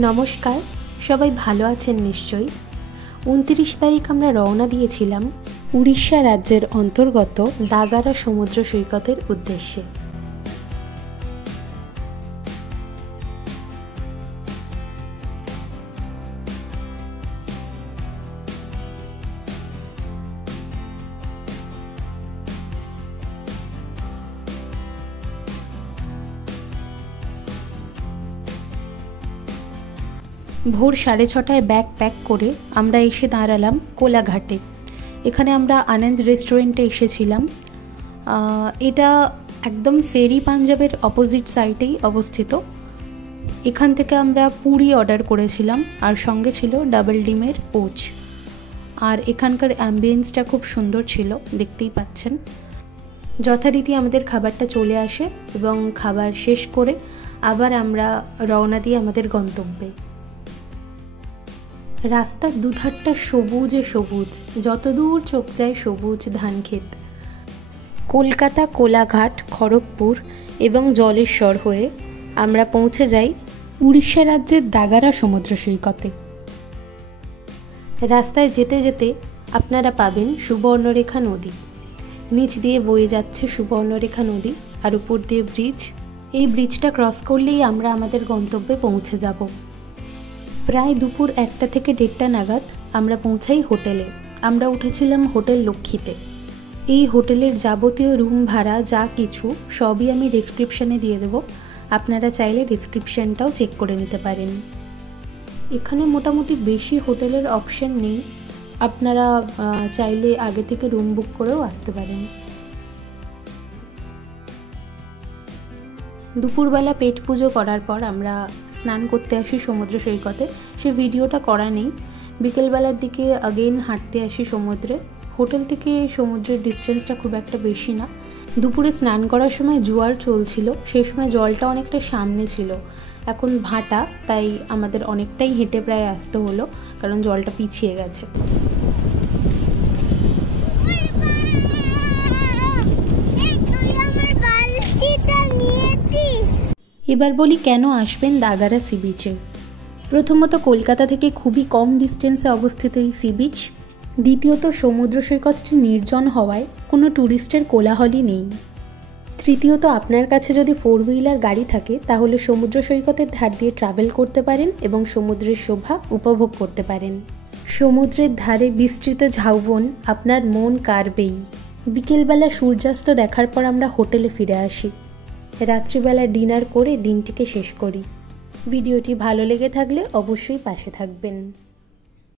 নমস্কার, সবাই ভালো আছেন নিশ্চয়ই। ২৯ তারিখ আমরা রওনা দিয়েছিলাম উড়িষ্যা রাজ্যের অন্তর্গত দাগারা সমুদ্র সৈকতের উদ্দেশ্যে। ভোর ৬:৩০টায় ব্যাগ প্যাক করে আমরা এসে দাঁড়ালাম কোলাঘাটে। এখানে আমরা আনন্দ রেস্টুরেন্টে এসেছিলাম। এটা একদম শেরি পাঞ্জাবের অপোজিট সাইডেই অবস্থিত। এখান থেকে আমরা পুরি অর্ডার করেছিলাম, আর সঙ্গে ছিল ডাবল ডিমের পোচ। আর এখানকার অ্যাম্বিয়েন্সটা খুব সুন্দর ছিল, দেখতেই পাচ্ছেন। যথারীতি আমাদের খাবারটা চলে আসে এবং খাবার শেষ করে আবার আমরা রওনা দিই আমাদের গন্তব্যে। রাস্তার দুধারটা সবুজে সবুজ, যতদূর চোখ যায় সবুজ ধানক্ষেত। কলকাতা, কোলাঘাট, খড়গপুর এবং জলেশ্বর হয়ে আমরা পৌঁছে যাই উড়িষ্যা রাজ্যের দাগারা সমুদ্র সৈকতে। রাস্তায় যেতে যেতে আপনারা পাবেন সুবর্ণরেখা নদী। নিচ দিয়ে বয়ে যাচ্ছে সুবর্ণরেখা নদী, আর উপর দিয়ে ব্রিজ। এই ব্রিজটা ক্রস করলেই আমরা আমাদের গন্তব্যে পৌঁছে যাব। প্রায় দুপুর ১টা থেকে ১:৩০ নাগাদ আমরা পৌঁছাই হোটেলে। আমরা উঠেছিলাম হোটেল লক্ষ্মীতে। এই হোটেলের যাবতীয় রুম ভাড়া যা কিছু সবই আমি ডেসক্রিপশানে দিয়ে দেবো, আপনারা চাইলে ডেসক্রিপশানটাও চেক করে নিতে পারেন। এখানে মোটামুটি বেশি হোটেলের অপশান নেই, আপনারা চাইলে আগে থেকে রুম বুক করেও আসতে পারেন। দুপুরবেলা পেট পুজো করার পর আমরা স্নান করতে আসি সমুদ্র সৈকতে। সে ভিডিওটা করা নেই। বিকেলবেলার দিকে আগেইন হাঁটতে আসি সমুদ্রে। হোটেল থেকে সমুদ্রের ডিস্টেন্সটা খুব একটা বেশি না। দুপুরে স্নান করার সময় জোয়ার চলছিল, সেই সময় জলটা অনেকটা সামনে ছিল। এখন ভাটা, তাই আমাদের অনেকটাই হেঁটে প্রায় আসতে হলো, কারণ জলটা পিছিয়ে গেছে। এবার বলি কেন আসবেন দাগারা সি বিচে। প্রথমত, কলকাতা থেকে খুবই কম ডিস্টেন্সে অবস্থিত এই সি বিচ। দ্বিতীয়ত, সমুদ্র সৈকতটি নির্জন হওয়ায় কোনো ট্যুরিস্টের কোলাহলই নেই। তৃতীয়ত, আপনার কাছে যদি 4 হুইলার গাড়ি থাকে তাহলে সমুদ্র সৈকতের ধার দিয়ে ট্রাভেল করতে পারেন এবং সমুদ্রের শোভা উপভোগ করতে পারেন। সমুদ্রের ধারে বিস্তৃত ঝাউবন আপনার মন কাড়বেই। বিকেলবেলা সূর্যাস্ত দেখার পর আমরা হোটেলে ফিরে আসি। রাত্রিবেলা ডিনার করে দিনটিকে শেষ করি। ভিডিওটি ভালো লেগে থাকলে অবশ্যই পাশে থাকবেন।